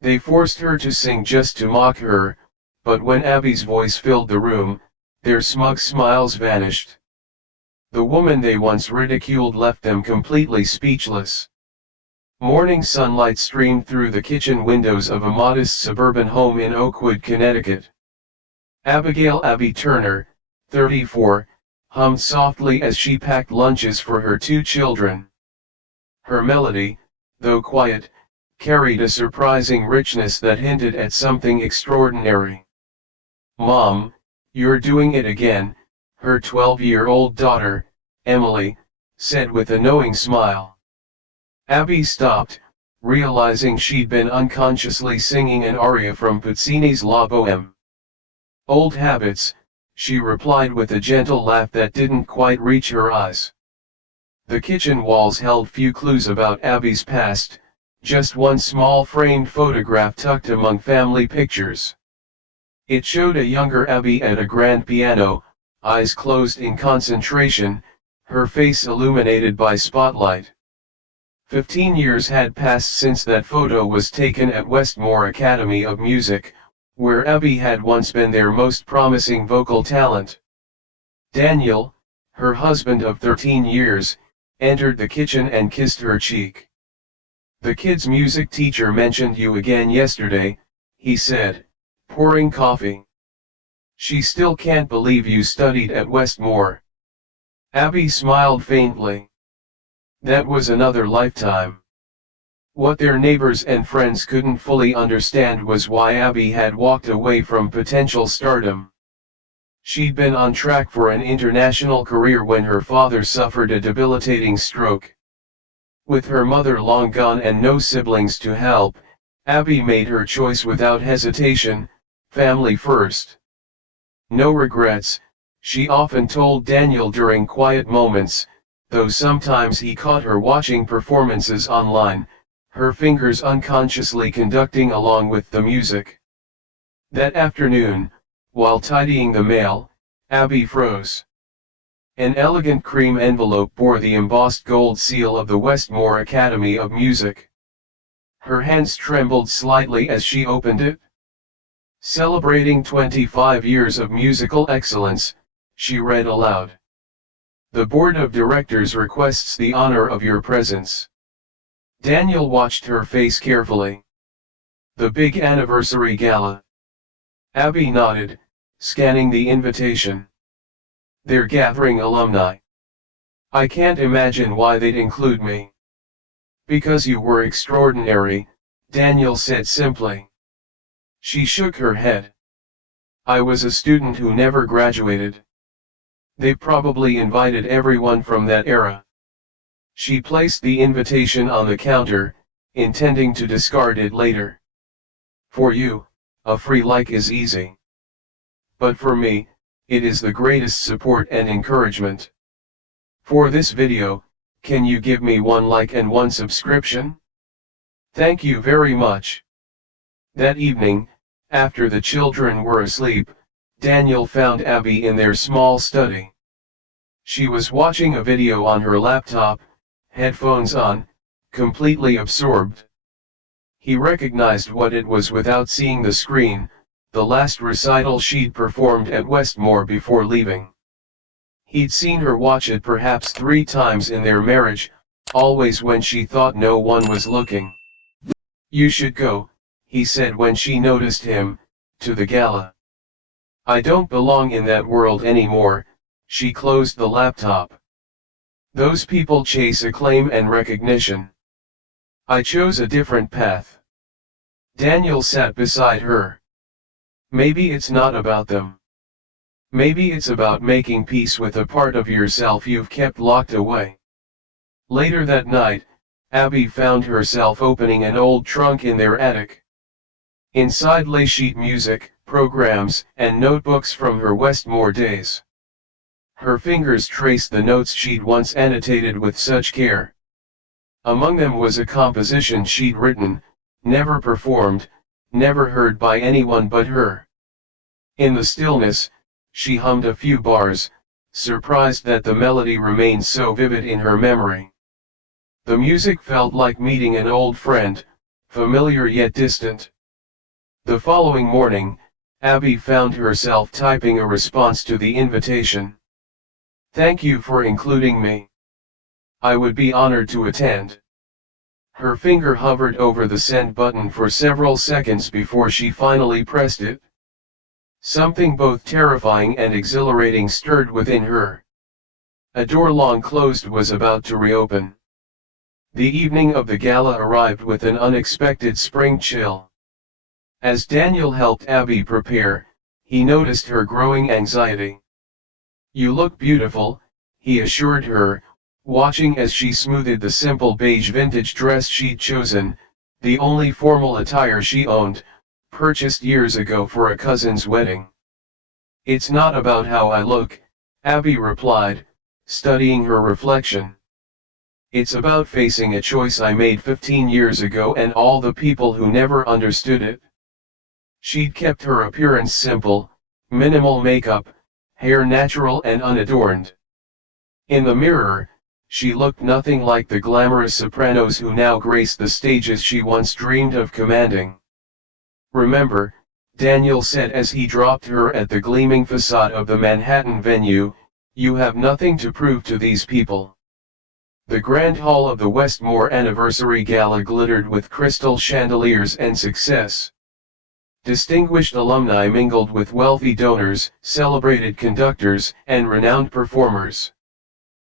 They forced her to sing just to mock her, but when Abby's voice filled the room, their smug smiles vanished. The woman they once ridiculed left them completely speechless. Morning sunlight streamed through the kitchen windows of a modest suburban home in Oakwood, Connecticut. Abigail "Abby" Turner, 34, hummed softly as she packed lunches for her 2 children. Her melody, though quiet, carried a surprising richness that hinted at something extraordinary. "Mom, you're doing it again," her 12-year-old daughter, Emily, said with a knowing smile. Abby stopped, realizing she'd been unconsciously singing an aria from Puccini's La Bohème. "Old habits," she replied with a gentle laugh that didn't quite reach her eyes. The kitchen walls held few clues about Abby's past, just one small framed photograph tucked among family pictures. It showed a younger Abby at a grand piano, eyes closed in concentration, her face illuminated by spotlight. 15 years had passed since that photo was taken at Westmore Academy of Music, where Abby had once been their most promising vocal talent. Daniel, her husband of 13 years, entered the kitchen and kissed her cheek. "The kid's music teacher mentioned you again yesterday," he said, pouring coffee. "She still can't believe you studied at Westmore." Abby smiled faintly. That was another lifetime. What their neighbors and friends couldn't fully understand was why Abby had walked away from potential stardom. She'd been on track for an international career when her father suffered a debilitating stroke. With her mother long gone and no siblings to help, Abby made her choice without hesitation: family first. "No regrets," she often told Daniel during quiet moments, though sometimes he caught her watching performances online, her fingers unconsciously conducting along with the music. That afternoon, while tidying the mail, Abby froze. An elegant cream envelope bore the embossed gold seal of the Westmore Academy of Music. Her hands trembled slightly as she opened it. "Celebrating 25 years of musical excellence," she read aloud. "The board of directors requests the honor of your presence." Daniel watched her face carefully. "The big anniversary gala?" Abby nodded, scanning the invitation. "They're gathering alumni. I can't imagine why they'd include me." "Because you were extraordinary," Daniel said simply. She shook her head. "I was a student who never graduated. They probably invited everyone from that era." She placed the invitation on the counter, intending to discard it later. "For you, a free like is easy. But for me, it is the greatest support and encouragement. For this video, can you give me 1 like and 1 subscription? Thank you very much." That evening, after the children were asleep, Daniel found Abby in their small study. She was watching a video on her laptop, headphones on, completely absorbed. He recognized what it was without seeing the screen: the last recital she'd performed at Westmore before leaving. He'd seen her watch it perhaps 3 times in their marriage, always when she thought no one was looking. "You should go," he said when she noticed him, "to the gala." "I don't belong in that world anymore." She closed the laptop. "Those people chase acclaim and recognition. I chose a different path." Daniel sat beside her. "Maybe it's not about them. Maybe it's about making peace with a part of yourself you've kept locked away." Later that night, Abby found herself opening an old trunk in their attic. Inside lay sheet music, programs, and notebooks from her Westmore days. Her fingers traced the notes she'd once annotated with such care. Among them was a composition she'd written, never performed, never heard by anyone but her. In the stillness, she hummed a few bars, surprised that the melody remained so vivid in her memory. The music felt like meeting an old friend, familiar yet distant. The following morning, Abby found herself typing a response to the invitation. "Thank you for including me. I would be honored to attend." Her finger hovered over the send button for several seconds before she finally pressed it. Something both terrifying and exhilarating stirred within her. A door long closed was about to reopen. The evening of the gala arrived with an unexpected spring chill. As Daniel helped Abby prepare, he noticed her growing anxiety. "You look beautiful," he assured her, watching as she smoothed the simple beige vintage dress she'd chosen, the only formal attire she owned, purchased years ago for a cousin's wedding. "It's not about how I look," Abby replied, studying her reflection. "It's about facing a choice I made 15 years ago and all the people who never understood it." She'd kept her appearance simple, minimal makeup, hair natural and unadorned. In the mirror, she looked nothing like the glamorous sopranos who now graced the stages she once dreamed of commanding. "Remember," Daniel said as he dropped her at the gleaming facade of the Manhattan venue, "you have nothing to prove to these people." The grand hall of the Westmore Anniversary Gala glittered with crystal chandeliers and success. Distinguished alumni mingled with wealthy donors, celebrated conductors, and renowned performers.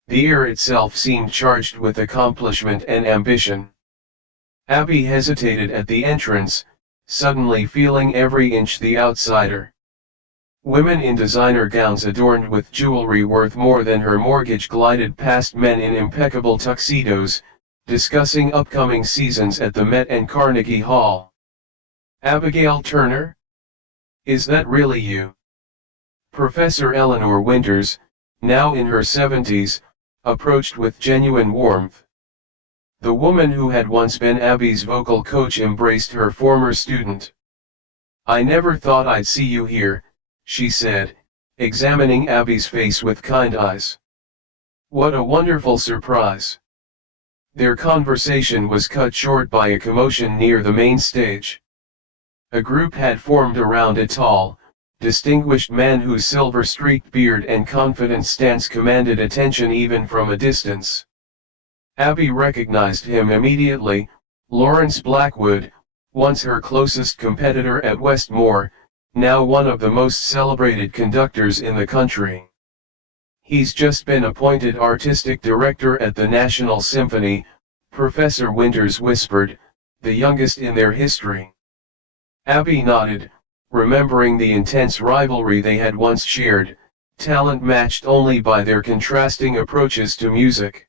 The air itself seemed charged with accomplishment and ambition. Abby hesitated at the entrance, suddenly feeling every inch the outsider. Women in designer gowns adorned with jewelry worth more than her mortgage glided past men in impeccable tuxedos, discussing upcoming seasons at the Met and Carnegie Hall. "Abigail Turner? Is that really you?" Professor Eleanor Winters, now in her 70s, approached with genuine warmth. The woman who had once been Abby's vocal coach embraced her former student. "I never thought I'd see you here," she said, examining Abby's face with kind eyes. "What a wonderful surprise." Their conversation was cut short by a commotion near the main stage. A group had formed around a tall, distinguished man whose silver-streaked beard and confident stance commanded attention even from a distance. Abby recognized him immediately, Lawrence Blackwood, once her closest competitor at Westmore, now one of the most celebrated conductors in the country. "He's just been appointed artistic director at the National Symphony," Professor Winters whispered, "the youngest in their history." Abby nodded, remembering the intense rivalry they had once shared, talent matched only by their contrasting approaches to music.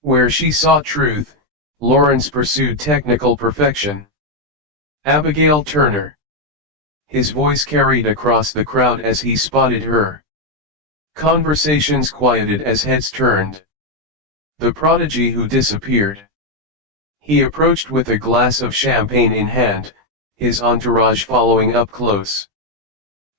Where she sought truth, Lawrence pursued technical perfection. "Abigail Turner." His voice carried across the crowd as he spotted her. Conversations quieted as heads turned. "The prodigy who disappeared." He approached with a glass of champagne in hand, his entourage following up close.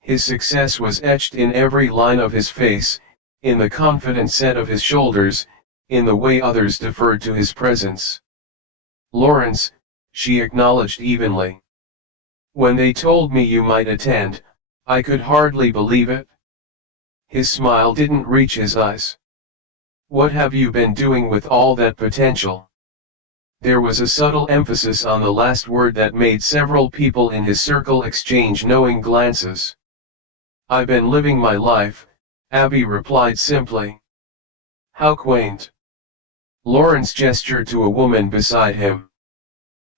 His success was etched in every line of his face, in the confident set of his shoulders, in the way others deferred to his presence. "Lawrence," she acknowledged evenly. "When they told me you might attend, I could hardly believe it." His smile didn't reach his eyes. "What have you been doing with all that potential?" There was a subtle emphasis on the last word that made several people in his circle exchange knowing glances. "I've been living my life," Abby replied simply. "How quaint." Lawrence gestured to a woman beside him.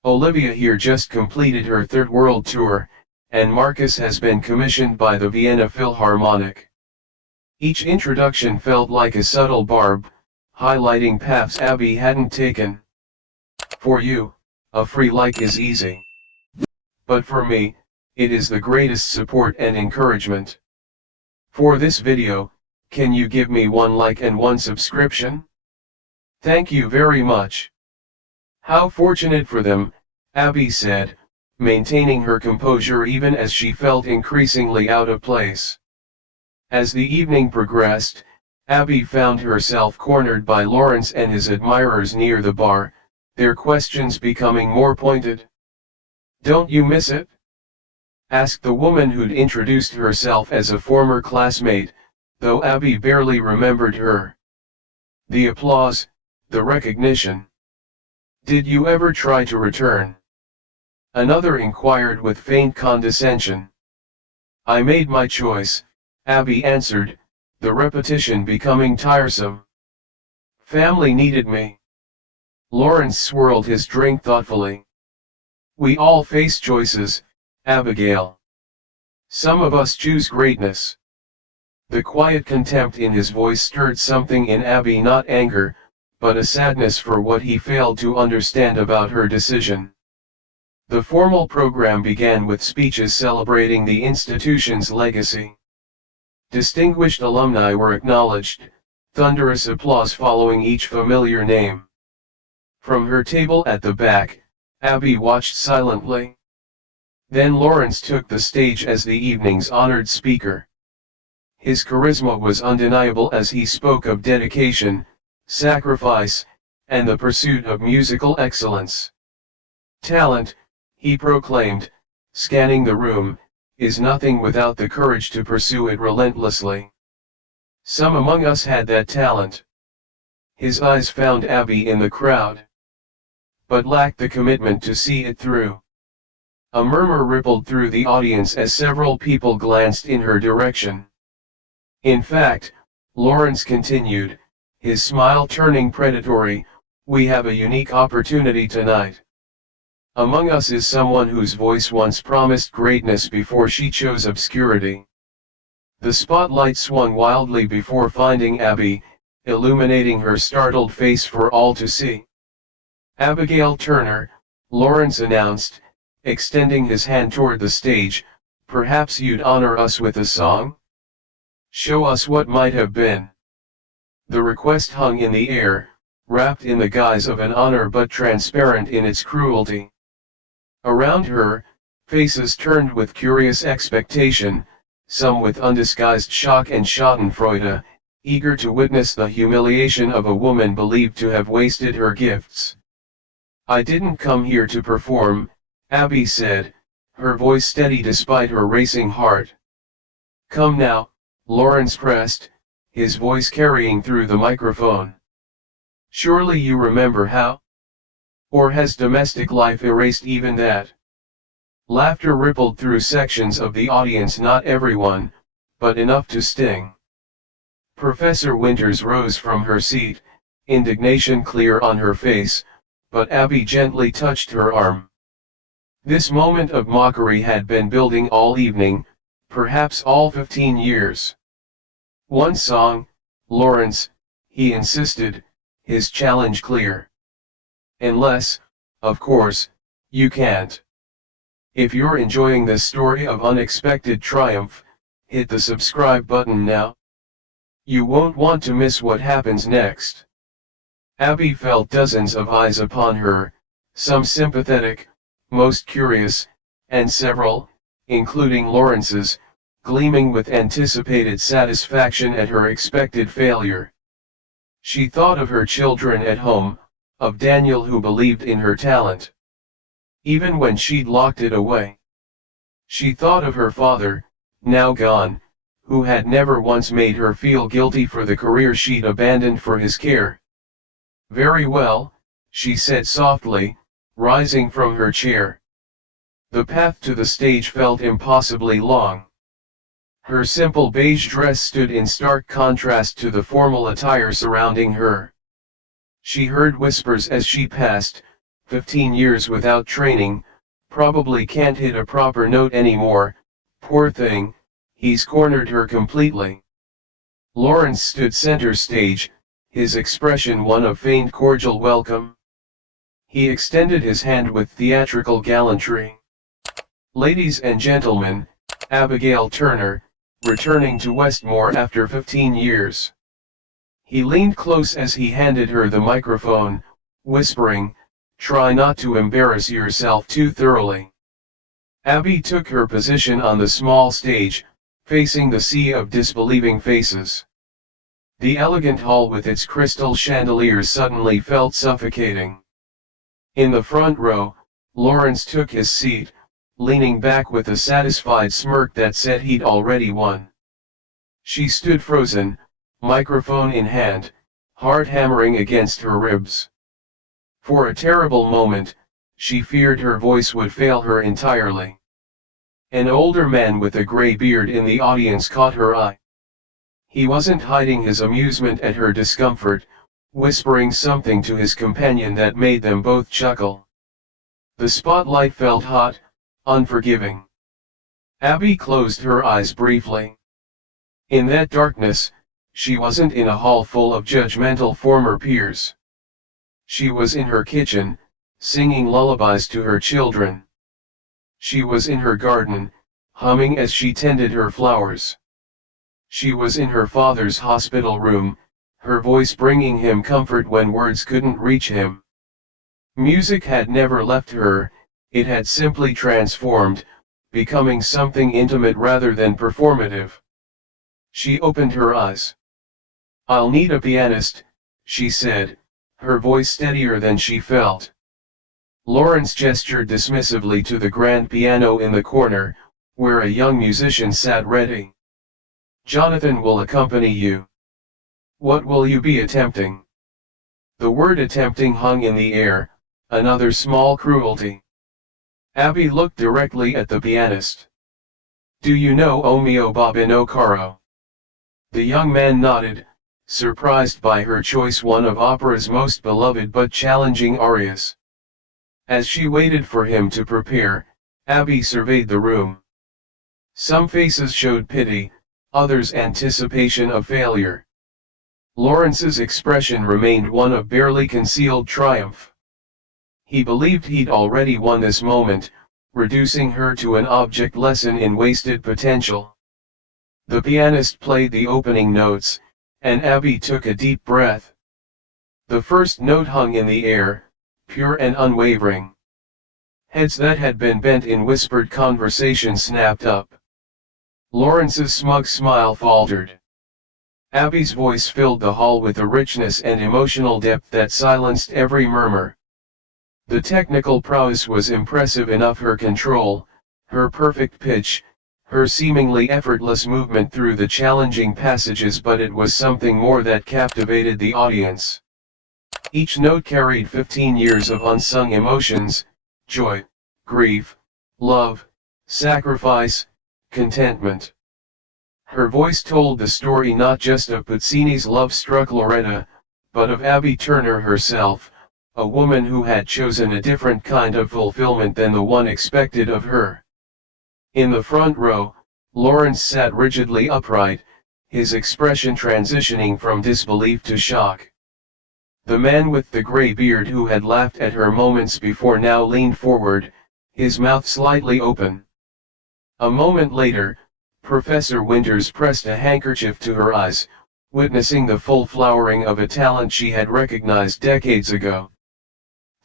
"Olivia here just completed her third world tour, and Marcus has been commissioned by the Vienna Philharmonic." Each introduction felt like a subtle barb, highlighting paths Abby hadn't taken. "For you, a free like is easy. But for me, it is the greatest support and encouragement. For this video, can you give me one like and one subscription? Thank you very much." "How fortunate for them," Abby said, maintaining her composure even as she felt increasingly out of place. As the evening progressed, Abby found herself cornered by Lawrence and his admirers near the bar, their questions becoming more pointed. "Don't you miss it?" asked the woman who'd introduced herself as a former classmate, though Abby barely remembered her. The applause, the recognition. "Did you ever try to return?" another inquired with faint condescension. "I made my choice," Abby answered, the repetition becoming tiresome. "Family needed me." Lawrence swirled his drink thoughtfully. "We all face choices, Abigail. Some of us choose greatness." The quiet contempt in his voice stirred something in Abby, not anger, but a sadness for what he failed to understand about her decision. The formal program began with speeches celebrating the institution's legacy. Distinguished alumni were acknowledged, thunderous applause following each familiar name. From her table at the back, Abby watched silently. Then Lawrence took the stage as the evening's honored speaker. His charisma was undeniable as he spoke of dedication, sacrifice, and the pursuit of musical excellence. "Talent," he proclaimed, scanning the room, "is nothing without the courage to pursue it relentlessly. Some among us had that talent." His eyes found Abby in the crowd, but lacked the commitment to see it through. A murmur rippled through the audience as several people glanced in her direction. "In fact," Lawrence continued, his smile turning predatory, "we have a unique opportunity tonight. Among us is someone whose voice once promised greatness before she chose obscurity." The spotlight swung wildly before finding Abby, illuminating her startled face for all to see. "Abigail Turner," Lawrence announced, extending his hand toward the stage, "perhaps you'd honor us with a song? Show us what might have been." The request hung in the air, wrapped in the guise of an honor but transparent in its cruelty. Around her, faces turned with curious expectation, some with undisguised shock and schadenfreude, eager to witness the humiliation of a woman believed to have wasted her gifts. "I didn't come here to perform," Abby said, her voice steady despite her racing heart. "Come now," Lawrence pressed, his voice carrying through the microphone. "Surely you remember how? Or has domestic life erased even that?" Laughter rippled through sections of the audience, not everyone, but enough to sting. Professor Winters rose from her seat, indignation clear on her face, but Abby gently touched her arm. This moment of mockery had been building all evening, perhaps all 15 years. "One song, Lawrence," he insisted, his challenge clear. "Unless, of course, you can't. If you're enjoying this story of unexpected triumph, hit the subscribe button now. You won't want to miss what happens next." Abby felt dozens of eyes upon her, some sympathetic, most curious, and several, including Lawrence's, gleaming with anticipated satisfaction at her expected failure. She thought of her children at home, of Daniel who believed in her talent, even when she'd locked it away. She thought of her father, now gone, who had never once made her feel guilty for the career she'd abandoned for his care. "Very well," she said softly, rising from her chair. The path to the stage felt impossibly long. Her simple beige dress stood in stark contrast to the formal attire surrounding her. She heard whispers as she passed, 15 years without training, probably can't hit a proper note anymore, poor thing, he's cornered her completely. Lawrence stood center stage, his expression one of faint cordial welcome. He extended his hand with theatrical gallantry. "Ladies and gentlemen, Abigail Turner, returning to Westmore after 15 years. He leaned close as he handed her the microphone, whispering, "Try not to embarrass yourself too thoroughly." Abby took her position on the small stage, facing the sea of disbelieving faces. The elegant hall with its crystal chandeliers suddenly felt suffocating. In the front row, Lawrence took his seat, leaning back with a satisfied smirk that said he'd already won. She stood frozen, microphone in hand, heart hammering against her ribs. For a terrible moment, she feared her voice would fail her entirely. An older man with a gray beard in the audience caught her eye. He wasn't hiding his amusement at her discomfort, whispering something to his companion that made them both chuckle. The spotlight felt hot, unforgiving. Abby closed her eyes briefly. In that darkness, she wasn't in a hall full of judgmental former peers. She was in her kitchen, singing lullabies to her children. She was in her garden, humming as she tended her flowers. She was in her father's hospital room, her voice bringing him comfort when words couldn't reach him. Music had never left her, it had simply transformed, becoming something intimate rather than performative. She opened her eyes. "I'll need a pianist," she said, her voice steadier than she felt. Lawrence gestured dismissively to the grand piano in the corner, where a young musician sat ready. "Jonathan will accompany you. What will you be attempting?" The word attempting hung in the air, another small cruelty. Abby looked directly at the pianist. "Do you know O mio babino caro?" The young man nodded, surprised by her choice, one of opera's most beloved but challenging arias. As she waited for him to prepare, Abby surveyed the room. Some faces showed pity, others anticipation of failure. Lawrence's expression remained one of barely concealed triumph. He believed he'd already won this moment, reducing her to an object lesson in wasted potential. The pianist played the opening notes, and Abby took a deep breath. The first note hung in the air, pure and unwavering. Heads that had been bent in whispered conversation snapped up. Lawrence's smug smile faltered. Abby's voice filled the hall with a richness and emotional depth that silenced every murmur. The technical prowess was impressive enough, her control, her perfect pitch, her seemingly effortless movement through the challenging passages, but it was something more that captivated the audience. Each note carried 15 years of unsung emotions: joy, grief, love, sacrifice, contentment. Her voice told the story not just of Puccini's love-struck Loretta, but of Abby Turner herself, a woman who had chosen a different kind of fulfillment than the one expected of her. In the front row, Lawrence sat rigidly upright, his expression transitioning from disbelief to shock. The man with the gray beard who had laughed at her moments before now leaned forward, his mouth slightly open. A moment later, Professor Winters pressed a handkerchief to her eyes, witnessing the full flowering of a talent she had recognized decades ago.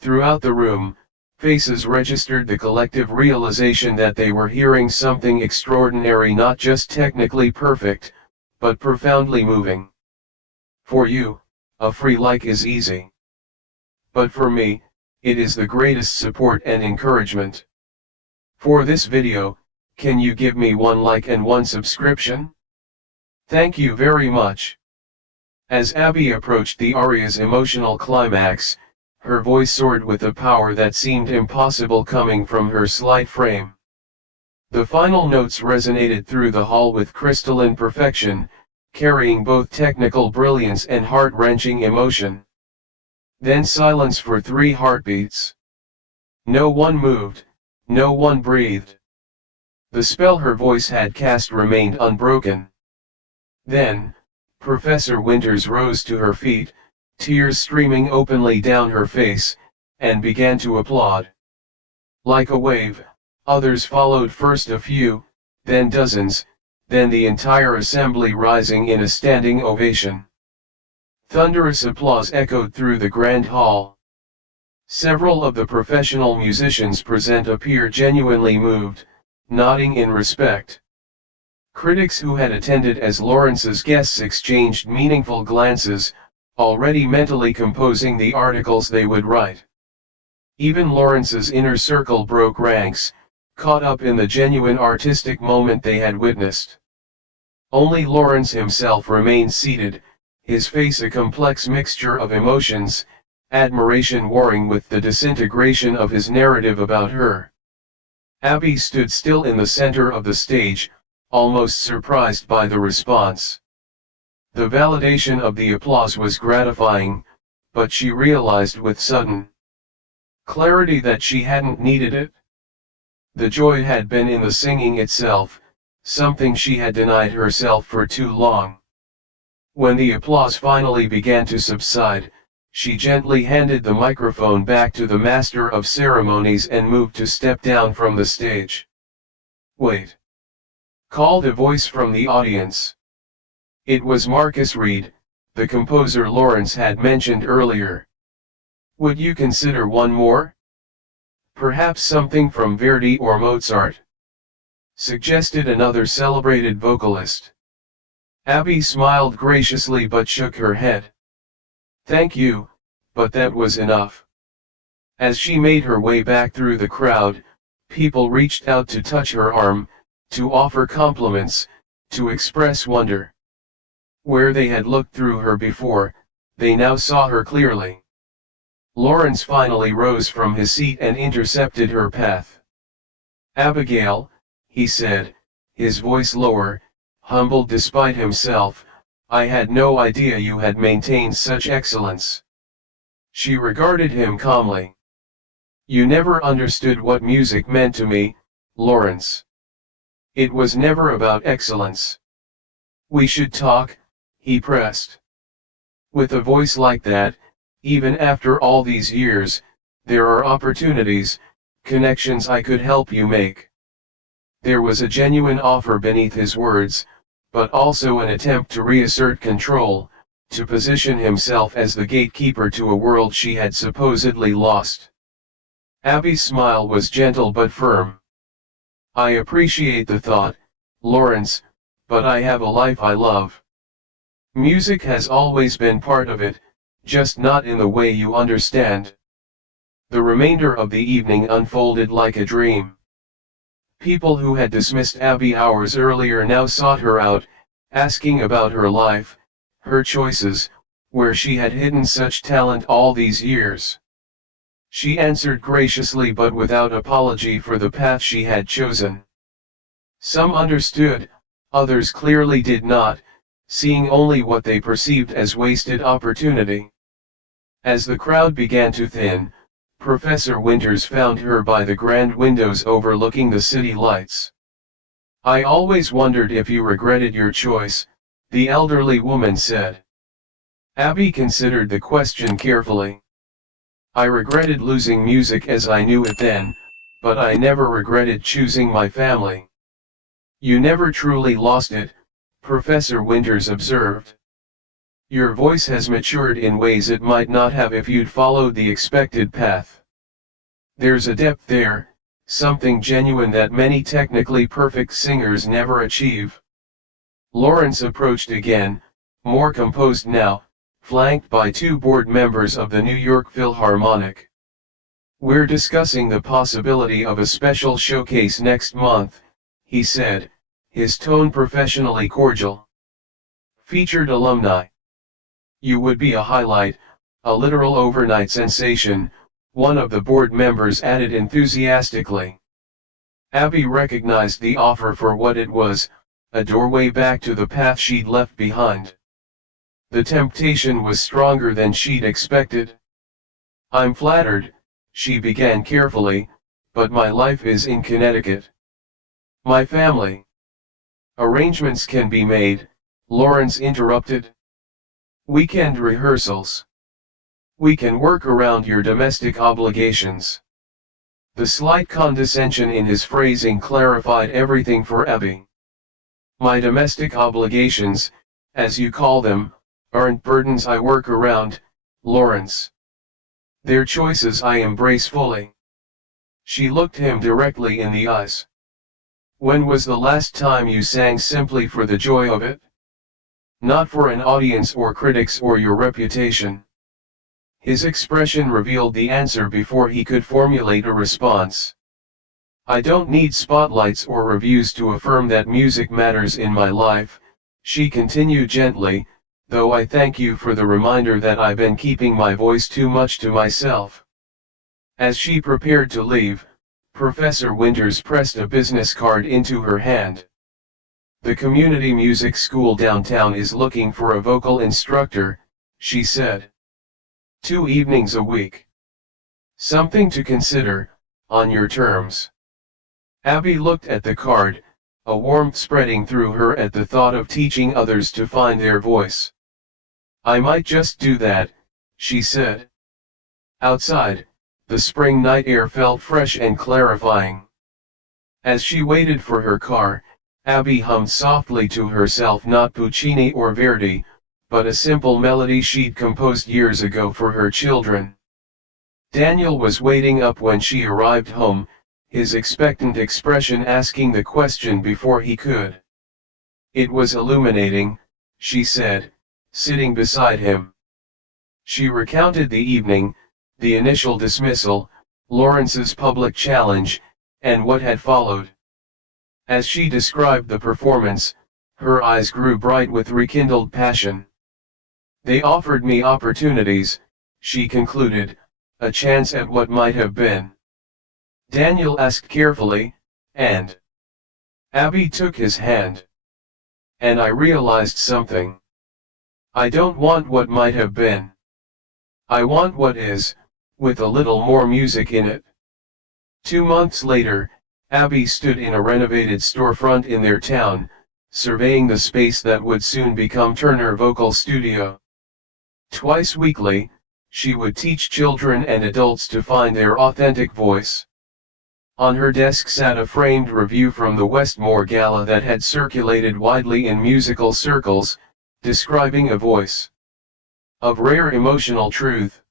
Throughout the room, faces registered the collective realization that they were hearing something extraordinary, not just technically perfect, but profoundly moving. For you, a free like is easy. But for me, it is the greatest support and encouragement. For this video, can you give me 1 like and 1 subscription? Thank you very much. As Abby approached the aria's emotional climax, her voice soared with a power that seemed impossible coming from her slight frame. The final notes resonated through the hall with crystalline perfection, carrying both technical brilliance and heart-wrenching emotion. Then silence for 3 heartbeats. No one moved, no one breathed. The spell her voice had cast remained unbroken. Then, Professor Winters rose to her feet, tears streaming openly down her face, and began to applaud. Like a wave, others followed, first a few, then dozens, then the entire assembly rising in a standing ovation. Thunderous applause echoed through the grand hall. Several of the professional musicians present appeared genuinely moved, nodding in respect. Critics who had attended as Lawrence's guests exchanged meaningful glances, already mentally composing the articles they would write. Even Lawrence's inner circle broke ranks, caught up in the genuine artistic moment they had witnessed. Only Lawrence himself remained seated, his face a complex mixture of emotions, admiration warring with the disintegration of his narrative about her. Abby stood still in the center of the stage, almost surprised by the response. The validation of the applause was gratifying, but she realized with sudden clarity that she hadn't needed it. The joy had been in the singing itself, something she had denied herself for too long. When the applause finally began to subside, she gently handed the microphone back to the master of ceremonies and moved to step down from the stage. "Wait!" called a voice from the audience. It was Marcus Reed, the composer Lawrence had mentioned earlier. "Would you consider one more? Perhaps something from Verdi or Mozart?" suggested another celebrated vocalist. Abby smiled graciously but shook her head. "Thank you, but that was enough." As she made her way back through the crowd, people reached out to touch her arm, to offer compliments, to express wonder. Where they had looked through her before, they now saw her clearly. Lawrence finally rose from his seat and intercepted her path. "Abigail," he said, his voice lower, humbled despite himself, "I had no idea you had maintained such excellence." She regarded him calmly. "You never understood what music meant to me, Lawrence. It was never about excellence." "We should talk," he pressed. "With a voice like that, even after all these years, there are opportunities, connections I could help you make." There was a genuine offer beneath his words, but also an attempt to reassert control, to position himself as the gatekeeper to a world she had supposedly lost. Abby's smile was gentle but firm. "I appreciate the thought, Lawrence, but I have a life I love. Music has always been part of it, just not in the way you understand." The remainder of the evening unfolded like a dream. People who had dismissed Abby hours earlier now sought her out, asking about her life, her choices, where she had hidden such talent all these years. She answered graciously but without apology for the path she had chosen. Some understood, others clearly did not, seeing only what they perceived as wasted opportunity. As the crowd began to thin, Professor Winters found her by the grand windows overlooking the city lights. "I always wondered if you regretted your choice," the elderly woman said. Abby considered the question carefully. "I regretted losing music as I knew it then, but I never regretted choosing my family." "You never truly lost it," Professor Winters observed. "Your voice has matured in ways it might not have if you'd followed the expected path. There's a depth there, something genuine that many technically perfect singers never achieve." Lawrence approached again, more composed now, flanked by two board members of the New York Philharmonic. "We're discussing the possibility of a special showcase next month," he said, his tone professionally cordial. "Featured alumni. You would be a highlight, a literal overnight sensation," one of the board members added enthusiastically. Abby recognized the offer for what it was, a doorway back to the path she'd left behind. The temptation was stronger than she'd expected. "I'm flattered," she began carefully, "but my life is in Connecticut. My family." "Arrangements can be made," Lawrence interrupted. "Weekend rehearsals. We can work around your domestic obligations." The slight condescension in his phrasing clarified everything for Abby. "My domestic obligations, as you call them, aren't burdens I work around, Lawrence. They're choices I embrace fully." She looked him directly in the eyes. "When was the last time you sang simply for the joy of it? Not for an audience or critics or your reputation?" His expression revealed the answer before he could formulate a response. I don't need spotlights or reviews to affirm that music matters in my life, she continued gently, though I thank you for the reminder that I've been keeping my voice too much to myself. As she prepared to leave, Professor Winters pressed a business card into her hand. The community music school downtown is looking for a vocal instructor, she said. 2 evenings a week. Something to consider, on your terms. Abby looked at the card, a warmth spreading through her at the thought of teaching others to find their voice. I might just do that, she said. Outside, the spring night air felt fresh and clarifying. As she waited for her car, Abby hummed softly to herself, not Puccini or Verdi, but a simple melody she'd composed years ago for her children. Daniel was waiting up when she arrived home, his expectant expression asking the question before he could. It was illuminating, she said, sitting beside him. She recounted the evening, the initial dismissal, Lawrence's public challenge, and what had followed. As she described the performance, her eyes grew bright with rekindled passion. They offered me opportunities, she concluded, a chance at what might have been. Daniel asked carefully, and? Abby took his hand. And I realized something. I don't want what might have been. I want what is, with a little more music in it. 2 months later, Abby stood in a renovated storefront in their town, surveying the space that would soon become Turner Vocal Studio. Twice weekly, she would teach children and adults to find their authentic voice. On her desk sat a framed review from the Westmore Gala that had circulated widely in musical circles, describing a voice of rare emotional truth.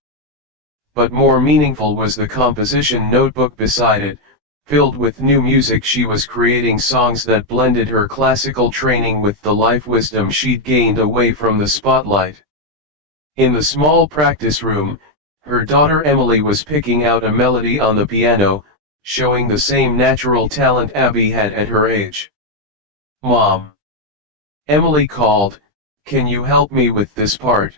But more meaningful was the composition notebook beside it, filled with new music. She was creating songs that blended her classical training with the life wisdom she'd gained away from the spotlight. In the small practice room, her daughter Emily was picking out a melody on the piano, showing the same natural talent Abby had at her age. Mom! Emily called, can you help me with this part?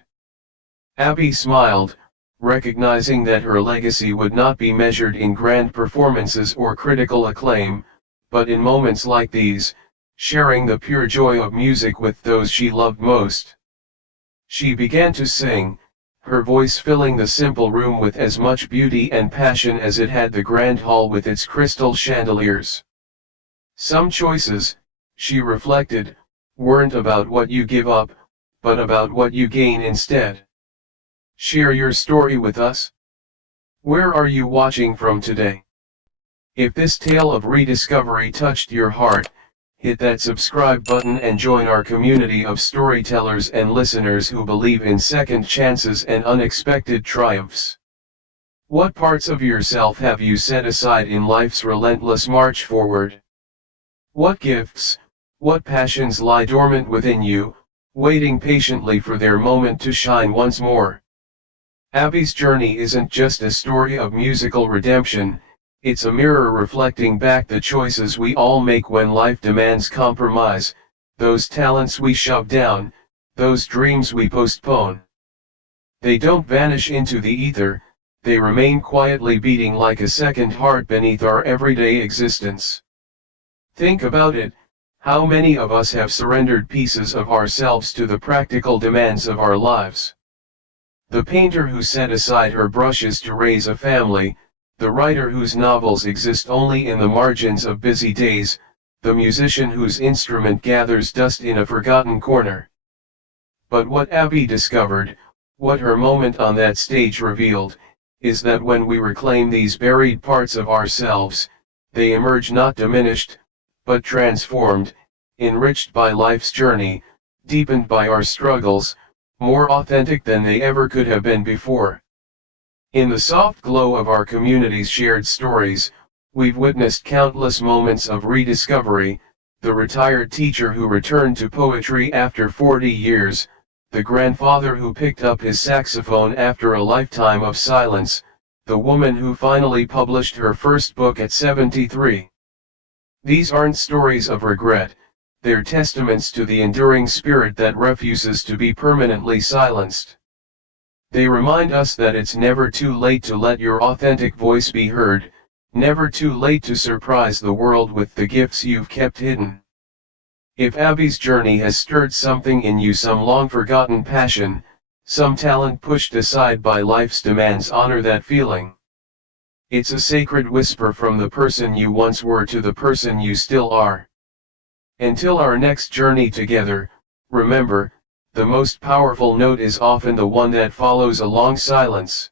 Abby smiled, recognizing that her legacy would not be measured in grand performances or critical acclaim, but in moments like these, sharing the pure joy of music with those she loved most. She began to sing, her voice filling the simple room with as much beauty and passion as it had the grand hall with its crystal chandeliers. Some choices, she reflected, weren't about what you give up, but about what you gain instead. Share your story with us. Where are you watching from today? If this tale of rediscovery touched your heart, hit that subscribe button and join our community of storytellers and listeners who believe in second chances and unexpected triumphs. What parts of yourself have you set aside in life's relentless march forward? What gifts, what passions lie dormant within you, waiting patiently for their moment to shine once more? Abby's journey isn't just a story of musical redemption, it's a mirror reflecting back the choices we all make when life demands compromise, those talents we shove down, those dreams we postpone. They don't vanish into the ether, they remain quietly beating like a second heart beneath our everyday existence. Think about it, how many of us have surrendered pieces of ourselves to the practical demands of our lives? The painter who set aside her brushes to raise a family, the writer whose novels exist only in the margins of busy days, the musician whose instrument gathers dust in a forgotten corner. But what Abby discovered, what her moment on that stage revealed, is that when we reclaim these buried parts of ourselves, they emerge not diminished, but transformed, enriched by life's journey, deepened by our struggles, more authentic than they ever could have been before. In the soft glow of our community's shared stories, we've witnessed countless moments of rediscovery, the retired teacher who returned to poetry after 40 years, the grandfather who picked up his saxophone after a lifetime of silence, the woman who finally published her first book at 73. These aren't stories of regret, they're testaments to the enduring spirit that refuses to be permanently silenced. They remind us that it's never too late to let your authentic voice be heard, never too late to surprise the world with the gifts you've kept hidden. If Abby's journey has stirred something in you, some long-forgotten passion, some talent pushed aside by life's demands, honor that feeling. It's a sacred whisper from the person you once were to the person you still are. Until our next journey together, remember, the most powerful note is often the one that follows a long silence.